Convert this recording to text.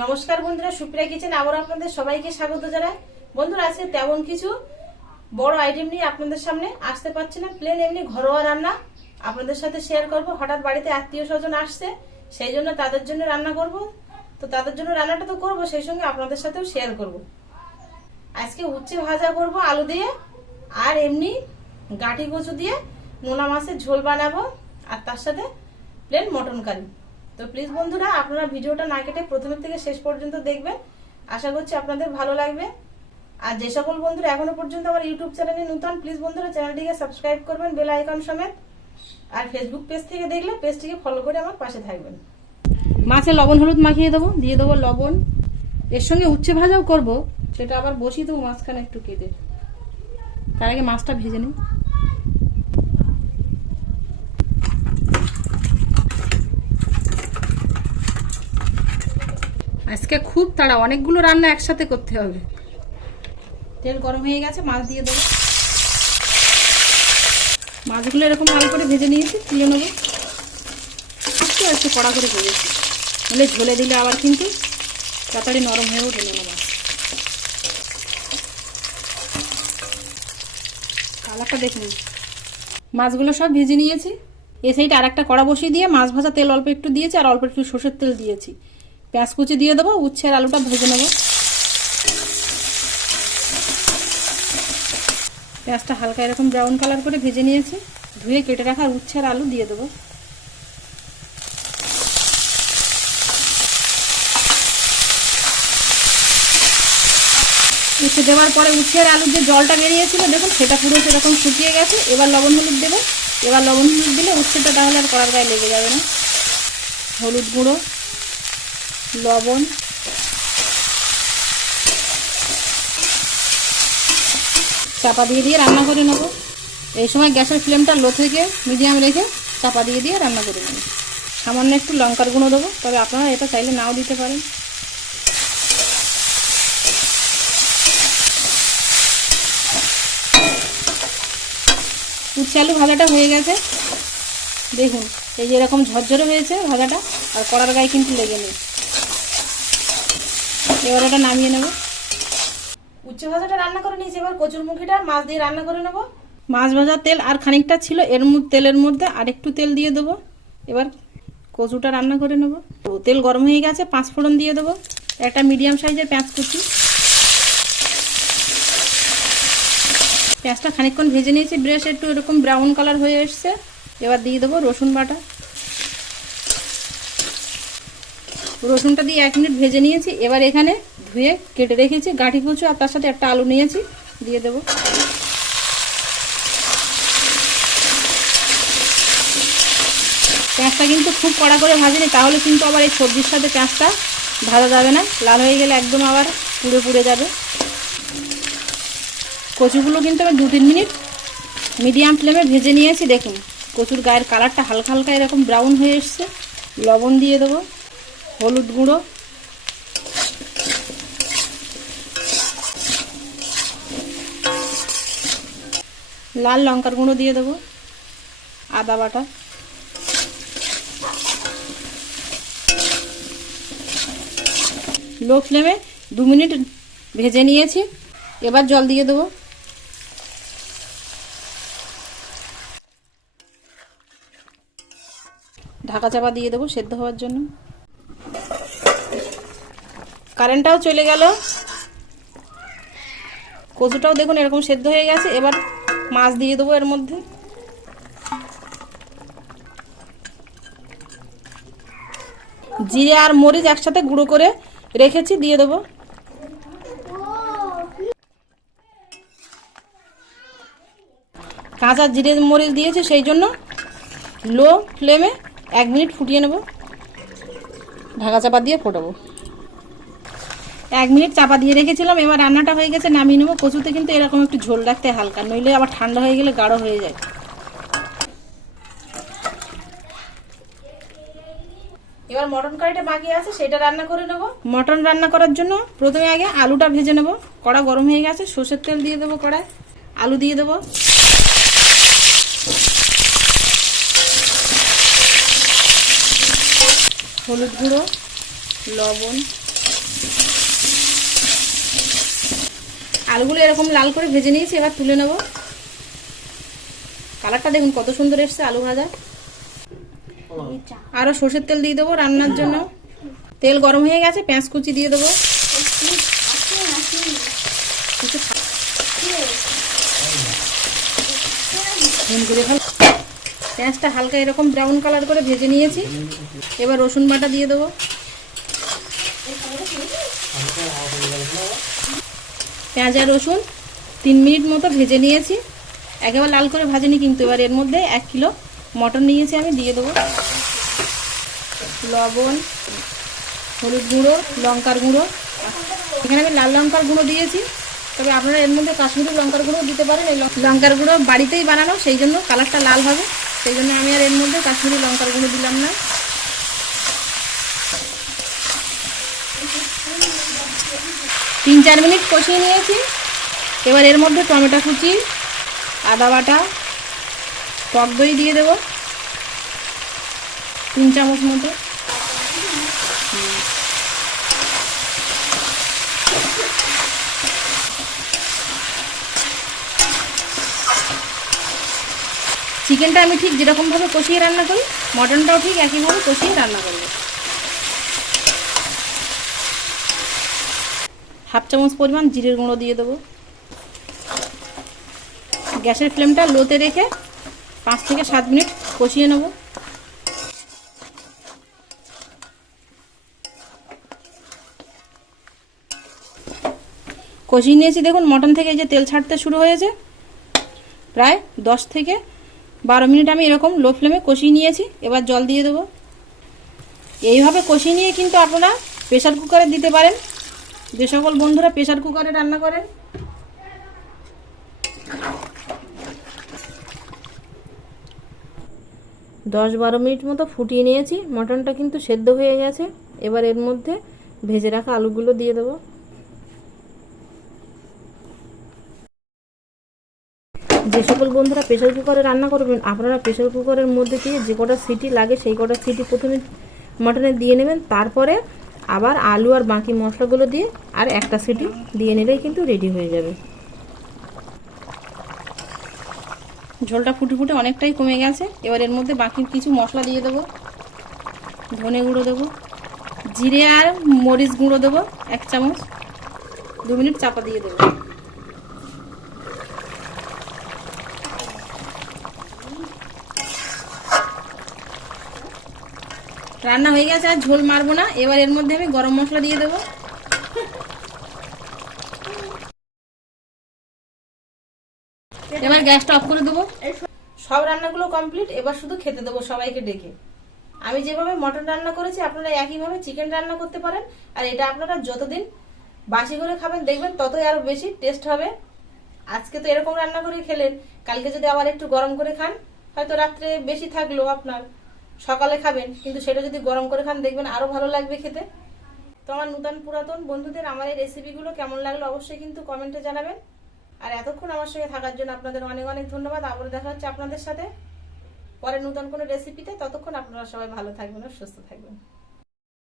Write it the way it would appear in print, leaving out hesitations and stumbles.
নমস্কার বন্ধুরা, সুপ্রিয়া কিচেন আবার আপনাদের সবাইকে স্বাগত জানাই। বন্ধুরা, আজকে তেমন কিছু বড় আইটেম নিয়ে আপনাদের সামনে আসতে পারছি না। প্লেন এমনি ঘরোয়া রান্না আপনাদের সাথে শেয়ার করব। হঠাৎ বাড়িতে আত্মীয় স্বজন আসছে, সেই জন্য তাদের জন্য রান্না করব। তো তাদের জন্য রান্নাটা তো করব, সেই সঙ্গে আপনাদের সাথেও শেয়ার করব। আজকে উচ্ছে ভাজা করব আলু দিয়ে, আর এমনি গাঁটি কচু দিয়ে নোনা মাছের ঝোল বানাবো, আর তার সাথে প্লেন মটন কারি। তো প্লিজ বন্ধুরা, আপনারা ভিডিওটা না কেটে প্রথম থেকে শেষ পর্যন্ত দেখবেন। আশা করছি আপনাদের ভালো লাগবে। আর যে সকল বন্ধুরা এখনো পর্যন্ত আমার ইউটিউব চ্যানেলে নতুন, প্লিজ বন্ধুরা চ্যানেলটিকে সাবস্ক্রাইব করবেন বেল আইকন সমেত। আর ফেসবুক পেজ থেকে দেখলে পেজটিকে ফলো করে আমার পাশে থাকবেন। মাছে লবণ হলুদ মাখিয়ে দেবো, দিয়ে দেবো লবণ। এর সঙ্গে উচ্ছে ভাজাও করব, সেটা আবার বসিয়ে দেবো মাছখানে একটু কেটে। তার আগে মাছটা ভেজে নিই। আজকে খুব তাড়া, অনেকগুলো রান্না একসাথে করতে হবে। তেল গরম হয়ে গেছে, মাছ দিয়ে দেবো। মাছগুলো এরকম লাল করে ভেজে নিয়েছি, তুলে নেবো। একটু কড়া করে ভেজেছি, নাহলে ঝোলে দিলে আবার কিন্তু তাড়াতাড়ি নরম হয়েও ঢেলে নেবো। কালারটা দেখুন। মাছগুলো সব ভেজে নিয়েছি। এ সাইডে আর একটা কড়া বসিয়ে দিয়ে মাছ ভাজা তেল অল্প একটু দিয়েছি, আর অল্প একটু সর্ষের তেল দিয়েছি। পেঁয়াজ কুচি দিয়ে দেবো, উচ্ছে আর আলুটা ভেজে নেবো। পেঁয়াজটা হালকা এরকম ব্রাউন কালার করে ভেজে নিয়েছি। ধুয়ে কেটে রাখা উচ্ছে আর আলু দিয়ে দেবো। উচ্ছে দেওয়ার পরে উচ্ছে আর আলুর যে জলটা বেরিয়েছিল দেখুন, সেটা পুরো সেরকম শুকিয়ে গেছে। এবার লবণ হলুদ দেবো। এবার লবণ হলুদ দিলে উচ্ছেটা তাহলে আর কড়ার গায়ে লেগে যাবে না। হলুদ গুঁড়ো, লবণ, চাপা দিয়ে দিয়ে রান্না করে নেবো। এই সময় গ্যাসের ফ্লেমটা লো থেকে মিডিয়াম রেখে চাপা দিয়ে দিয়ে রান্না করে নেব। সামান্য একটু লঙ্কার গুঁড়ো দেবো, তবে আপনারা এটা চাইলে নাও দিতে পারেন। উচ্ছে আলু ভাজাটা হয়ে গেছে দেখুন, এই যে এরকম ঝরঝরে হয়েছে ভাজাটা, আর কড়ার গায়ে কিন্তু লেগে নেই। এবার এটা নামিয়ে নেব। উচ্ছে ভাজাটা রান্না করে নিয়েছি, এবার কচুরমুখিটা মাছ দিয়ে রান্না করে নেব। মাছ ভাজার তেল আর খানিকটা ছিল, এর তেলের মধ্যে আর একটু তেল দিয়ে দেবো। এবার কচুটা রান্না করে নেব। তো তেল গরম হয়ে গেছে, 5 ফোড়ন দিয়ে দেবো। একটা মিডিয়াম সাইজের পেঁয়াজ কুচি। পেঁয়াজটা খানিকক্ষণ ভেজে নিয়েছি, বেশ একটু এরকম ব্রাউন কালার হয়ে এসছে। এবার দিয়ে দেবো রসুন বাটা। রসুনটা দিয়ে 1 মিনিট ভেজে নিয়েছি। এবার এখানে ধুয়ে কেটে রেখেছি গাঁটি কচু, আর তার সাথে একটা আলু নিয়েছি, দিয়ে দেবো। পেঁয়াজটা কিন্তু খুব কড়া করে ভাজিনি, তাহলে কিন্তু আবার এই সবজির সাথে পেঁয়াজটা ভাজা যাবে না। লাল হয়ে গেলে একদম আবার পুড়ে পুড়ে যাবে। কচুগুলো কিন্তু আমি 2-3 মিনিট মিডিয়াম ফ্লেমে ভেজে নিয়েছি। দেখুন কচুর গায়ের কালারটা হালকা হালকা এরকম ব্রাউন হয়ে এসছে। লবণ দিয়ে দেবো, হলুদ গুঁড়ো, লাল লঙ্কার গুঁড়ো দিয়ে দেবো, আদা বাটা, লো ফ্লেমে 2 মিনিট ভেজে নিয়েছি। এবার জল দিয়ে দেবো। ঢাকা চাপা দিয়ে দেবো সেদ্ধ হওয়ার জন্য। কারেন্টটাও চলে গেল। কচুটাও দেখুন এরকম সেদ্ধ হয়ে গেছে। এবার মাছ দিয়ে দেবো এর মধ্যে। জিরে আর মরিচ একসাথে গুঁড়ো করে রেখেছি, দিয়ে দেবো। কাঁচা জিরে মরিচ দিয়েছি, সেই জন্য লো ফ্লেমে 1 মিনিট ফুটিয়ে নেব। ঢাকা চাপা দিয়ে ফোটাবো। 1 মিনিট চাপা দিয়ে রেখেছিলাম। এবার রান্নাটা হয়ে গেছে, নামিয়ে নেবো। কচুতে কিন্তু এরকম একটু ঝোল রাখতে হালকা, নইলে আবার ঠান্ডা হয়ে গেলে গাঢ় হয়ে যায়। এবার মটন কারিটা বাকি আছে, সেটা রান্না করে নেব। মটন রান্না করার জন্য প্রথমে আগে আলুটা ভেজে নেব। কড়া গরম হয়ে গেছে, সর্ষের তেল দিয়ে দেবো কড়ায়। আলু দিয়ে দেবো। হলুদ গুঁড়ো, লবণ, আলুগুলো এরকম লাল করে ভেজে নিয়েছি, এবার তুলে নেব। কালারটা দেখুন কত সুন্দর এসছে আলু ভাজা। আরো সর্ষের তেল দিয়ে দেবো রান্নার জন্য। তেল গরম হয়ে গেছে, পেঁয়াজ কুচি দিয়ে দেবো। পেঁয়াজটা হালকা এরকম ব্রাউন কালার করে ভেজে নিয়েছি, এবার রসুন বাটা দিয়ে দেবো। পেঁয়াজ আর রসুন 3 মিনিট মতো ভেজে নিয়েছি, একেবারে লাল করে ভাজিনি কিন্তু। এবার এর মধ্যে 1 কিলো মটন নিয়েছি আমি, দিয়ে দেবো। লবণ, হলুদ গুঁড়ো, লঙ্কার গুঁড়ো। এখানে আমি লাল লঙ্কার গুঁড়ো দিয়েছি, তবে আপনারা এর মধ্যে কাশ্মীরি লঙ্কার গুঁড়ো দিতে পারেন। এই লঙ্কার গুঁড়ো বাড়িতেই বানানো, সেই জন্য কালারটা লাল হবে, সেই জন্য আমি আর এর মধ্যে কাশ্মীরি লঙ্কার গুঁড়ো দিলাম না। 3-4 মিনিট কষিয়ে নিয়েছি, এবার এর মধ্যে টমেটো কুচি, আদা বাটা, টক দই দিয়ে দেবো 3 চামচ মতো। চিকেনটা আমি ঠিক যেরকমভাবে কষিয়ে রান্না করি, মটনটাও ঠিক একইভাবে কষিয়ে রান্না করব। 1/2 চামচ পরিমাণ জিরের গুঁড়ো দিয়ে দেবো। গ্যাসের ফ্লেমটা লোতে রেখে 5 থেকে 7 মিনিট কষিয়ে নেব। কষিয়ে নিয়েছি, দেখুন মটন থেকে এই যে তেল ছাড়তে শুরু হয়েছে। প্রায় 10 থেকে 12 মিনিট আমি এরকম লো ফ্লেমে কষিয়ে নিয়েছি, এবার জল দিয়ে দেবো। এইভাবে কষিয়ে নিয়ে কিন্তু আপনারা প্রেসার কুকারে দিতে পারেন, যে সকল বন্ধুরা প্রেসার কুকারে রান্না করেন। দশ 12 মিনিট মতো ফুটিয়ে নিয়েছি, মটনটা কিন্তু সেদ্ধ হয়ে গেছে। এবার এর মধ্যে ভেজে রাখা আলুগুলো দিয়ে দেবো। যে সকল বন্ধুরা প্রেসার কুকারে রান্না করবেন, আপনারা প্রেসার কুকারের মধ্যে দিয়ে যে কটা সিটি লাগে সেই কটা সিটি প্রথমে মটনে দিয়ে নেবেন, তারপরে আবার আলু আর বাকি মশলাগুলো দিয়ে আর একটা সিটি দিয়ে নিলেই কিন্তু রেডি হয়ে যাবে। ঝোলটা ফুটে ফুটে অনেকটাই কমে গেছে, এবার এর মধ্যে বাকি কিছু মশলা দিয়ে দেবো। ধনে গুঁড়ো দেবো, জিরে আর মরিচ গুঁড়ো দেবো 1 চামচ। 2 মিনিট চাপা দিয়ে দেবো। রান্না হয়ে গেছে, আর ঝোল মারবো না। এবার এর মধ্যে আমি গরম মশলা দিয়ে দেবো। এবার গ্যাসটা অফ করে দেবো। সব রান্নাগুলো কমপ্লিট, এবার শুধু খেতে দেবো সবাইকে ডেকে। আমি যেভাবে মটন রান্না করেছি আপনারা একইভাবে চিকেন রান্না করতে পারেন, আর এটা আপনারা যতদিন বাসি করে খাবেন দেখবেন ততই আরো বেশি টেস্ট হবে। আজকে তো এরকম রান্না করে খেলেন, কালকে যদি আবার একটু গরম করে খান, হয়তো রাত্রে বেশি থাকলো আপনার, সকালে খাবেন, কিন্তু সেটা যদি গরম করে খান দেখবেন আরো ভালো লাগবে খেতে। তো আমার নূতন পুরাতন বন্ধুদের আমার এই রেসিপিগুলো কেমন লাগলো অবশ্যই কিন্তু কমেন্টে জানাবেন। আর এতক্ষণ আমার সঙ্গে থাকার জন্য আপনাদের অনেক অনেক ধন্যবাদ। আবার দেখা হচ্ছে আপনাদের সাথে পরে নতুন কোনো রেসিপিতে। ততক্ষণ আপনারা সবাই ভালো থাকবেন আর সুস্থ থাকবেন।